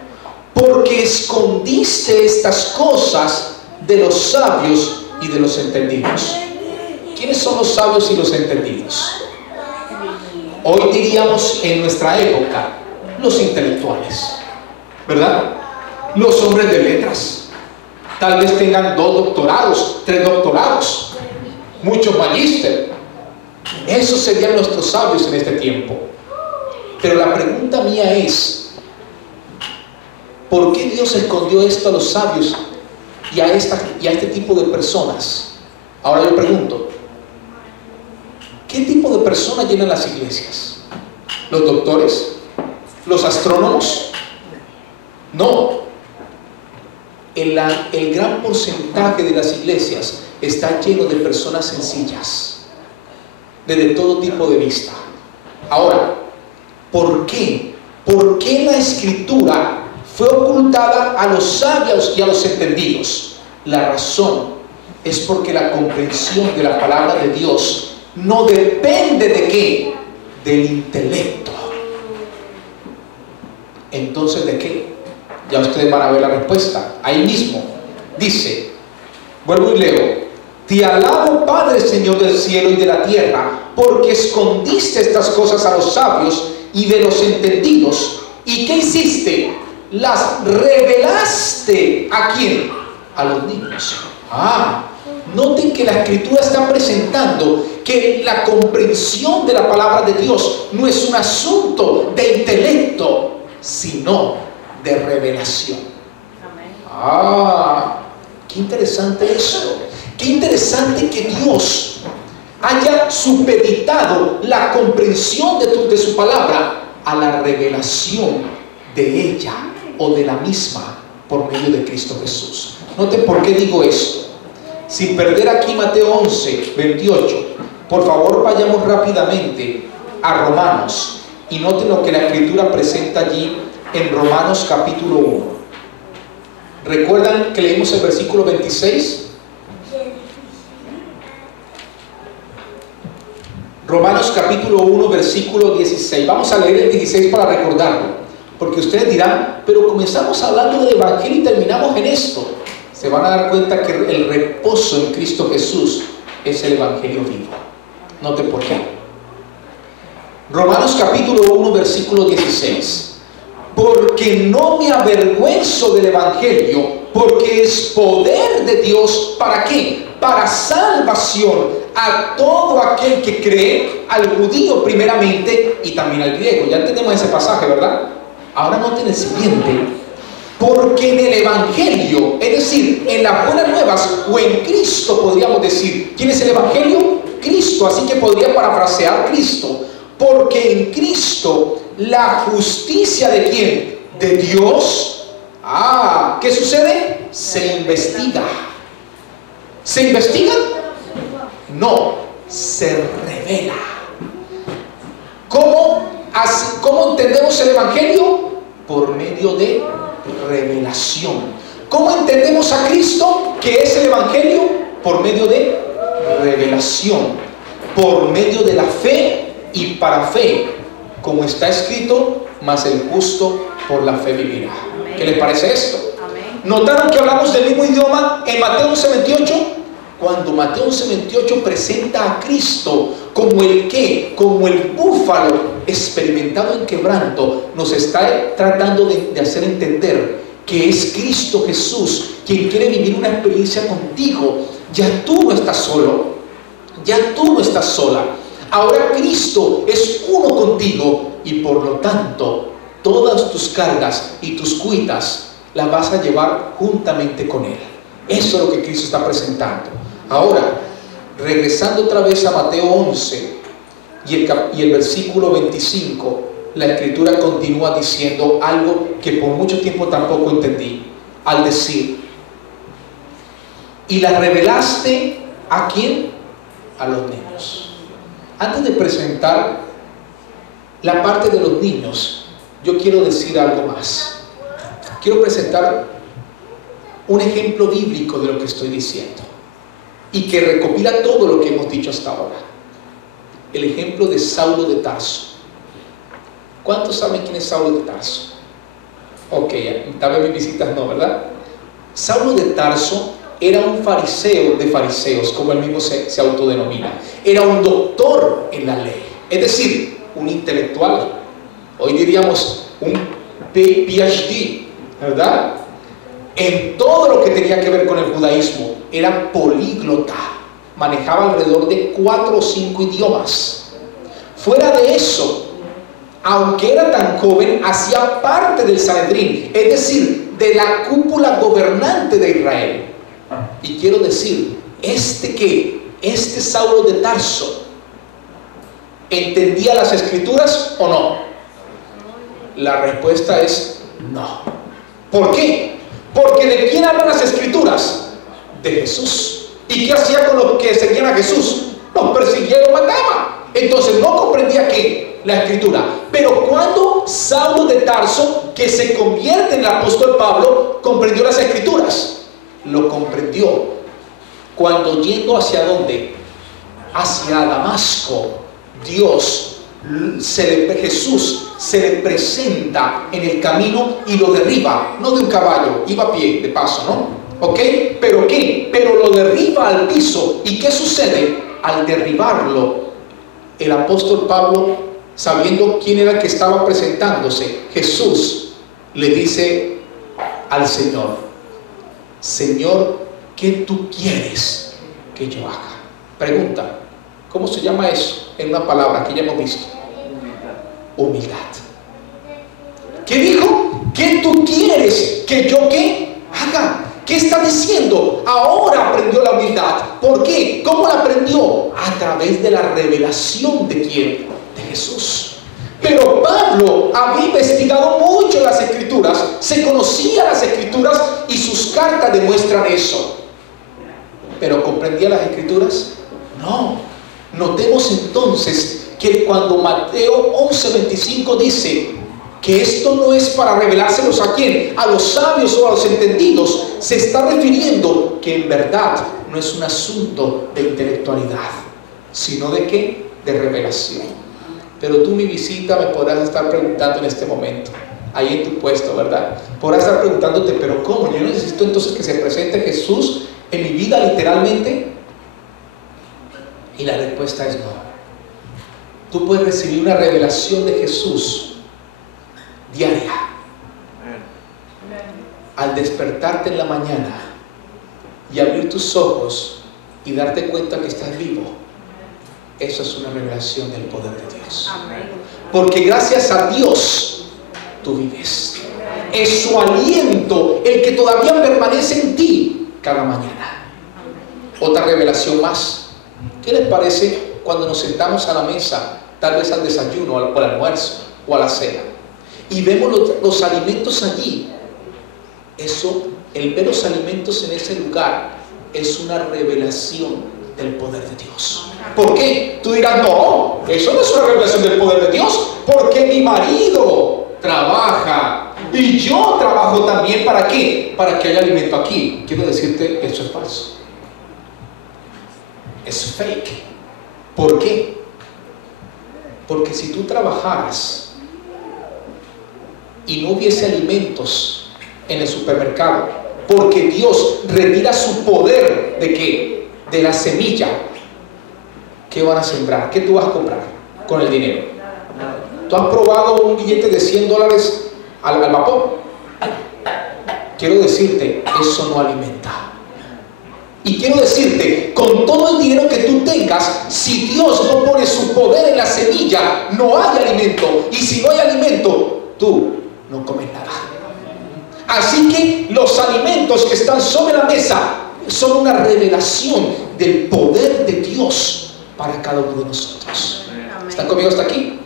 porque escondiste estas cosas de los sabios y de los entendidos. ¿Quiénes son los sabios y los entendidos? Hoy diríamos en nuestra época, los intelectuales, ¿verdad? Los hombres de letras. Tal vez tengan 2 doctorados, 3 doctorados, muchos magíster. Esos serían nuestros sabios en este tiempo. Pero la pregunta mía es: ¿por qué Dios escondió esto a los sabios y a este tipo de personas? Ahora yo pregunto, ¿qué tipo de personas llenan las iglesias? ¿Los doctores? ¿Los astrónomos? No. El gran porcentaje de las iglesias está lleno de personas sencillas, desde todo tipo de vista. Ahora, ¿por qué? ¿Por qué la Escritura fue ocultada a los sabios y a los entendidos? La razón es porque la comprensión de la palabra de Dios no depende de qué, del intelecto. Entonces, ¿de qué? Ya ustedes van a ver la respuesta. Ahí mismo dice, vuelvo y leo: te alabo, Padre, Señor del cielo y de la tierra, porque escondiste estas cosas a los sabios y de los entendidos. ¿Y qué hiciste? Las revelaste ¿a quién? a los niños. Noten que la Escritura está presentando que la comprensión de la palabra de Dios no es un asunto de intelecto, sino de revelación. Qué interesante esto. Qué interesante que Dios haya supeditado la comprensión de su palabra a la revelación de ella o de la misma por medio de Cristo Jesús. Noten por qué digo esto. Sin perder aquí Mateo 11, 28, por favor vayamos rápidamente a Romanos y noten lo que la Escritura presenta allí en Romanos capítulo 1. ¿Recuerdan que leímos el versículo 26? Romanos capítulo 1, versículo 16. Vamos a leer el 16 para recordarlo, porque ustedes dirán, pero comenzamos hablando del Evangelio y terminamos en esto. Se van a dar cuenta que el reposo en Cristo Jesús es el Evangelio vivo. Note por qué. Romanos capítulo 1, versículo 16. Porque no me avergüenzo del Evangelio, porque es poder de Dios. ¿Para qué? Para salvación a todo aquel que cree, al judío primeramente y también al griego. Ya entendemos ese pasaje, ¿verdad? Ahora noten el siguiente. Porque en el Evangelio, es decir, en las buenas nuevas o en Cristo podríamos decir, ¿quién es el Evangelio? Cristo, así que podría parafrasear Cristo. Porque en Cristo la justicia ¿de quién? De Dios. ¿Qué sucede? Se investiga. ¿Se investiga? No, se revela. ¿Cómo entendemos el Evangelio? Por medio de revelación. ¿Cómo entendemos a Cristo, que es el Evangelio? Por medio de revelación, por medio de la fe y para fe, como está escrito, mas el justo por la fe vivirá. ¿Qué les parece esto? ¿Notaron que hablamos del mismo idioma en Mateo 11:28? Cuando Mateo 11:28 presenta a Cristo como el ¿qué? Como el búfalo experimentado en quebranto, nos está tratando de hacer entender que es Cristo Jesús quien quiere vivir una experiencia contigo. Ya tú no estás solo, ya tú no estás sola. Ahora Cristo es uno contigo y por lo tanto todas tus cargas y tus cuitas las vas a llevar juntamente con Él. Eso es lo que Cristo está presentando. Ahora, regresando otra vez a Mateo 11 y el versículo 25, la Escritura continúa diciendo algo que por mucho tiempo tampoco entendí, al decir, y la revelaste ¿a quién? A los niños. Antes de presentar la parte de los niños, yo quiero decir algo más. Quiero presentar un ejemplo bíblico de lo que estoy diciendo y que recopila todo lo que hemos dicho hasta ahora. El ejemplo de Saulo de Tarso. ¿Cuántos saben quién es Saulo de Tarso? Ok, tal vez mis visitas no, ¿verdad? Saulo de Tarso era un fariseo de fariseos, como él mismo se autodenomina. Era un doctor en la ley, es decir, un intelectual. Hoy diríamos un PhD, ¿verdad? En todo lo que tenía que ver con el judaísmo. Era políglota, manejaba alrededor de 4 o 5 idiomas. Fuera de eso, aunque era tan joven, hacía parte del Sanedrín, es decir, de la cúpula gobernante de Israel. Y quiero decir, este Saulo de Tarso, ¿entendía las Escrituras o no? La respuesta es no. ¿Por qué? Porque ¿de quién hablan las Escrituras? De Jesús. ¿Y qué hacía con los que seguían a Jesús? Los persiguió y los mataba. Entonces no comprendía ¿qué? La Escritura. Pero cuando Saulo de Tarso, que se convierte en el apóstol Pablo, comprendió las Escrituras, lo comprendió cuando yendo ¿hacia dónde? Hacia Damasco, Jesús se le presenta en el camino y lo derriba, no de un caballo, iba a pie, de paso, ¿no? ¿Ok? ¿Pero qué? Pero lo derriba al piso. ¿Y qué sucede? Al derribarlo, el apóstol Pablo, sabiendo quién era el que estaba presentándose, Jesús, le dice al Señor: Señor, ¿qué tú quieres que yo haga? Pregunta, ¿cómo se llama eso en una palabra que ya hemos visto? Humildad. ¿Qué dijo? ¿Qué tú quieres que yo qué haga? ¿Qué está diciendo? Ahora aprendió la humildad. ¿Por qué? ¿Cómo la aprendió? A través de la revelación de ¿quién? De Jesús. Pero Pablo había investigado mucho las Escrituras, se conocía las Escrituras y sus cartas demuestran eso. ¿Pero comprendía las Escrituras? No. Notemos entonces que cuando Mateo 11:25 dice que esto no es para revelárselos a quién, a los sabios o a los entendidos, se está refiriendo que en verdad no es un asunto de intelectualidad, sino de ¿qué? De revelación. Pero tú, mi visita, me podrás estar preguntando en este momento, ahí en tu puesto, ¿verdad? Podrás estar preguntándote, pero ¿cómo? Yo necesito entonces que se presente Jesús en mi vida literalmente. Y la respuesta es no. Tú puedes recibir una revelación de Jesús diaria. Al despertarte en la mañana y abrir tus ojos y darte cuenta que estás vivo, eso es una revelación del poder de Dios. Porque gracias a Dios tú vives. Es su aliento el que todavía permanece en ti cada mañana. Otra revelación más. ¿Qué les parece cuando nos sentamos a la mesa, tal vez al desayuno, o al almuerzo o a la cena, y vemos los alimentos allí? Eso, el ver los alimentos en ese lugar, es una revelación del poder de Dios. ¿Por qué? Tú dirás, no, eso no es una revelación del poder de Dios, porque mi marido trabaja y yo trabajo también. ¿Para qué? Para que haya alimento aquí. Quiero decirte, eso es falso. Es fake. ¿Por qué? Porque si tú trabajaras y no hubiese alimentos en el supermercado, porque Dios retira su poder ¿de qué? De la semilla, ¿qué van a sembrar? ¿Qué tú vas a comprar con el dinero? ¿Tú has probado un billete de $100 al vapor? Quiero decirte, eso no alimenta. Y quiero decirte, con todo el dinero que tú tengas, si Dios no pone su poder en la semilla, no hay alimento. Y si no hay alimento, tú no comes nada. Así que los alimentos que están sobre la mesa son una revelación del poder de Dios para cada uno de nosotros. ¿Están conmigo hasta aquí?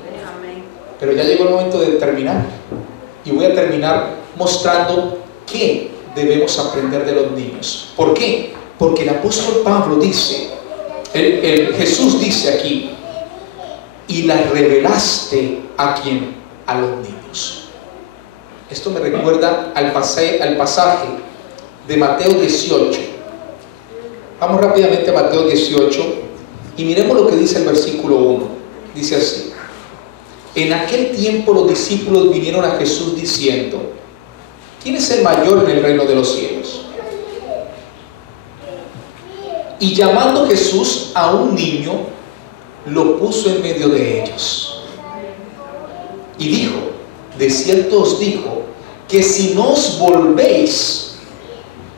Pero ya llegó el momento de terminar. Y voy a terminar mostrando qué debemos aprender de los niños. ¿Por qué? Porque el apóstol Pablo dice, Jesús dice aquí, y la revelaste ¿a quién? A los niños. Esto me recuerda al pasaje de Mateo 18. Vamos rápidamente a Mateo 18 y miremos lo que dice el versículo 1. Dice así: en aquel tiempo los discípulos vinieron a Jesús diciendo, ¿quién es el mayor en el reino de los cielos? Y llamando Jesús a un niño, lo puso en medio de ellos. Y dijo, de cierto os digo, que si no os volvéis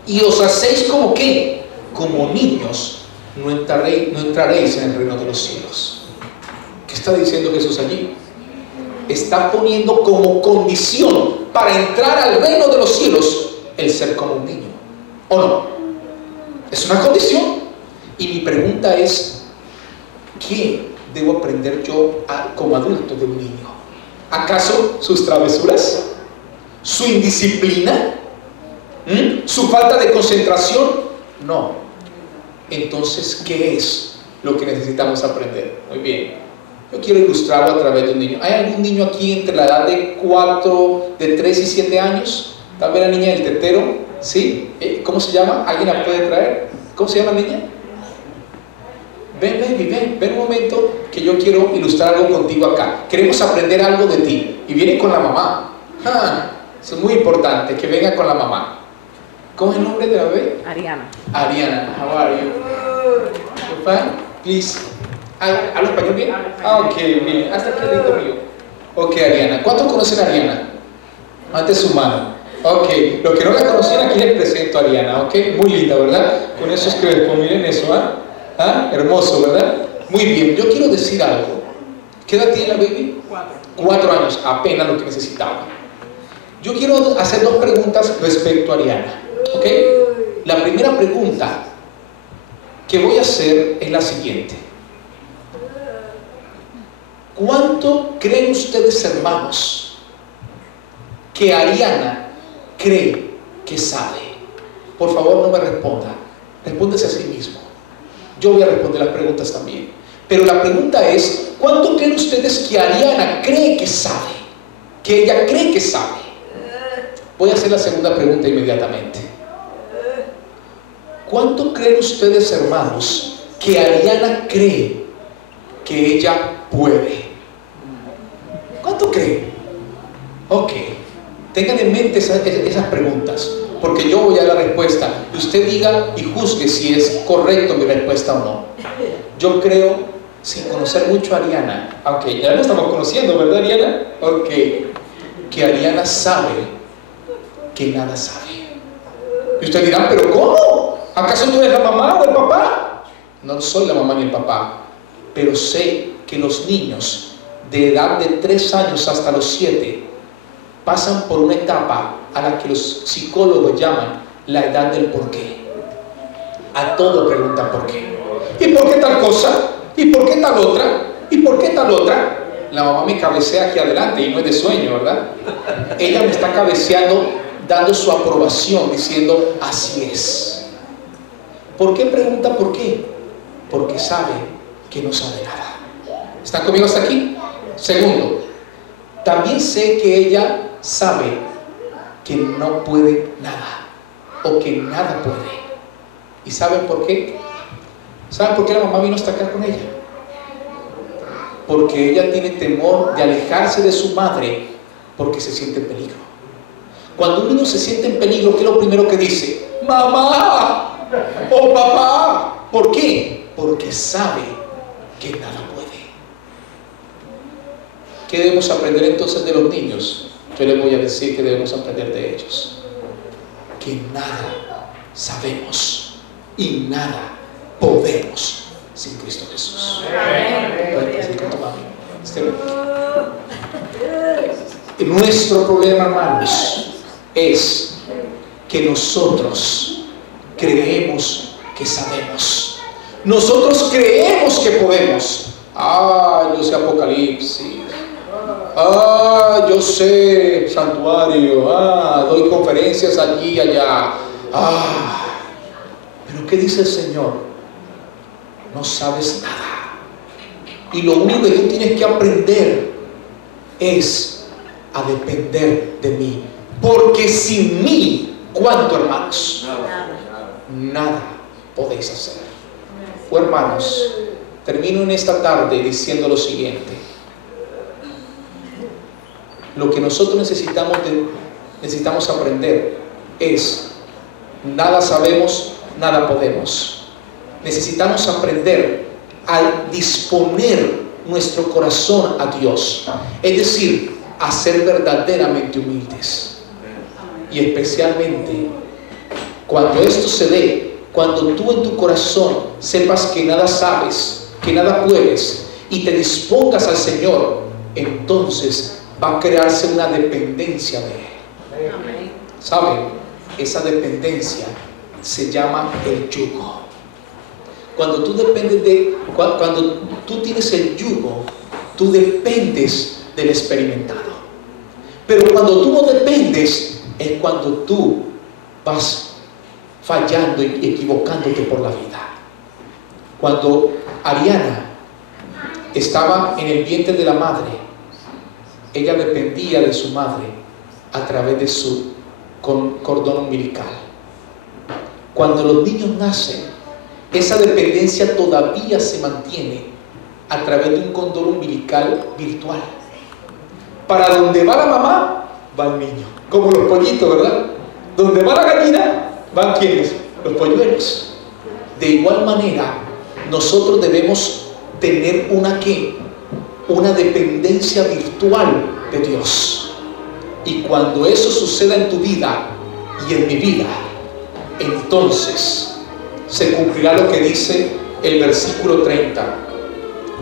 y os hacéis como ¿qué? Como niños, no entraréis en el reino de los cielos. ¿Qué está diciendo Jesús allí? Está poniendo como condición para entrar al reino de los cielos el ser como un niño. ¿O no? Es una condición. Y mi pregunta es, ¿qué debo aprender yo como adulto de un niño? ¿Acaso sus travesuras? ¿Su indisciplina? ¿Su falta de concentración? No. Entonces, ¿qué es lo que necesitamos aprender? Muy bien. Yo quiero ilustrarlo a través de un niño. ¿Hay algún niño aquí entre la edad de 3 y 7 años? Tal vez la niña del tetero. ¿Sí? ¿Cómo se llama? ¿Alguien la puede traer? ¿Cómo se llama la niña? Ven, baby, ven un momento, que yo quiero ilustrar algo contigo acá. Queremos aprender algo de ti. Y viene con la mamá. Eso es muy importante, que venga con la mamá. ¿Cómo es el nombre de la bebé? Ariana. Ariana, how are you? You fine? Please. ¿Habla español bien? Ok, bien. Hasta aquí el lindo mío. Ok, Ariana. ¿Cuántos conocen a Ariana? Levante su mano. Ok, los que no la conocían, aquí les presento a Ariana, ok, muy linda, ¿verdad? Con esos que miren eso, ¿ah? ¿Ah? Hermoso, ¿verdad? Muy bien, yo quiero decir algo. ¿Qué edad tiene la baby? 4 años, apenas lo que necesitaba. Yo quiero hacer 2 preguntas respecto a Ariana, ok. La primera pregunta que voy a hacer es la siguiente. ¿Cuánto creen ustedes, hermanos, que Ariana cree que sabe? Por favor, no me responda. Respóndese a sí mismo. Yo voy a responder las preguntas también. Pero la pregunta es, ¿cuánto creen ustedes que Ariana cree que sabe? Que ella cree que sabe. Voy a hacer la segunda pregunta inmediatamente. ¿Cuánto creen ustedes, hermanos, que Ariana cree que ella puede? ¿Cuánto creen? Ok. Tengan en mente esas preguntas, porque yo voy a dar la respuesta y usted diga y juzgue si es correcto mi respuesta o no. Yo creo, sin conocer mucho a Ariana, aunque ya la estamos conociendo, ¿verdad, Ariana? Ok, que Ariana sabe que nada sabe. Y usted dirá, ¿pero cómo? ¿Acaso tú eres la mamá o el papá? No soy la mamá ni el papá, pero sé que los niños de edad de 3 años hasta los 7 pasan por una etapa a la que los psicólogos llaman la edad del por qué. A todo preguntan por qué. ¿Y por qué tal cosa? ¿Y por qué tal otra? ¿Y por qué tal otra? La mamá me cabecea aquí adelante y no es de sueño, ¿verdad? Ella me está cabeceando, dando su aprobación, diciendo, así es. ¿Por qué pregunta por qué? Porque sabe que no sabe nada. ¿Están conmigo hasta aquí? Segundo, también sé que ella sabe que no puede nada, o que nada puede. ¿Y saben por qué? ¿Saben por qué la mamá vino hasta acá con ella? Porque ella tiene temor de alejarse de su madre, porque se siente en peligro. Cuando un niño se siente en peligro, ¿qué es lo primero que dice? ¡Mamá! ¡Oh, papá! ¿Por qué? Porque sabe que nada puede. ¿Qué debemos aprender entonces de los niños? Yo les voy a decir que debemos aprender de ellos. Que nada sabemos y nada podemos sin Cristo Jesús. Nuestro problema, hermanos, es que nosotros creemos que sabemos. Nosotros creemos que podemos. Yo sé Apocalipsis. Yo sé santuario. Doy conferencias allí y allá. Pero ¿qué dice el Señor? No sabes nada. Y lo único que tú tienes que aprender es a depender de mí. Porque sin mí, ¿cuánto, hermanos? Nada podéis hacer. Hermanos, termino en esta tarde diciendo lo siguiente. Lo que nosotros necesitamos aprender es: nada sabemos, nada podemos. Necesitamos aprender a disponer nuestro corazón a Dios, es decir, a ser verdaderamente humildes. Y especialmente cuando esto se dé, cuando tú en tu corazón sepas que nada sabes, que nada puedes, y te dispongas al Señor, entonces va a crearse una dependencia de Él. ¿Saben? Esa dependencia se llama el yugo. Cuando tú dependes cuando tú tienes el yugo, tú dependes del experimentado. Pero cuando tú no dependes, es cuando tú vas fallando y equivocándote por la vida. Cuando Ariana estaba en el vientre de la madre, ella dependía de su madre a través de su cordón umbilical. Cuando los niños nacen, esa dependencia todavía se mantiene a través de un cordón umbilical virtual. Para donde va la mamá, va el niño. Como los pollitos, ¿verdad? Donde va la gallina, van ¿quiénes? Los polluelos. De igual manera, nosotros debemos tener una dependencia virtual de Dios. Y cuando eso suceda en tu vida y en mi vida, entonces se cumplirá lo que dice el versículo 30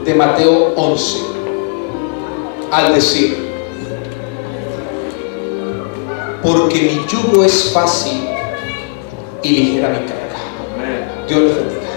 de Mateo 11, al decir: porque mi yugo es fácil y ligera mi carga. Dios les bendiga.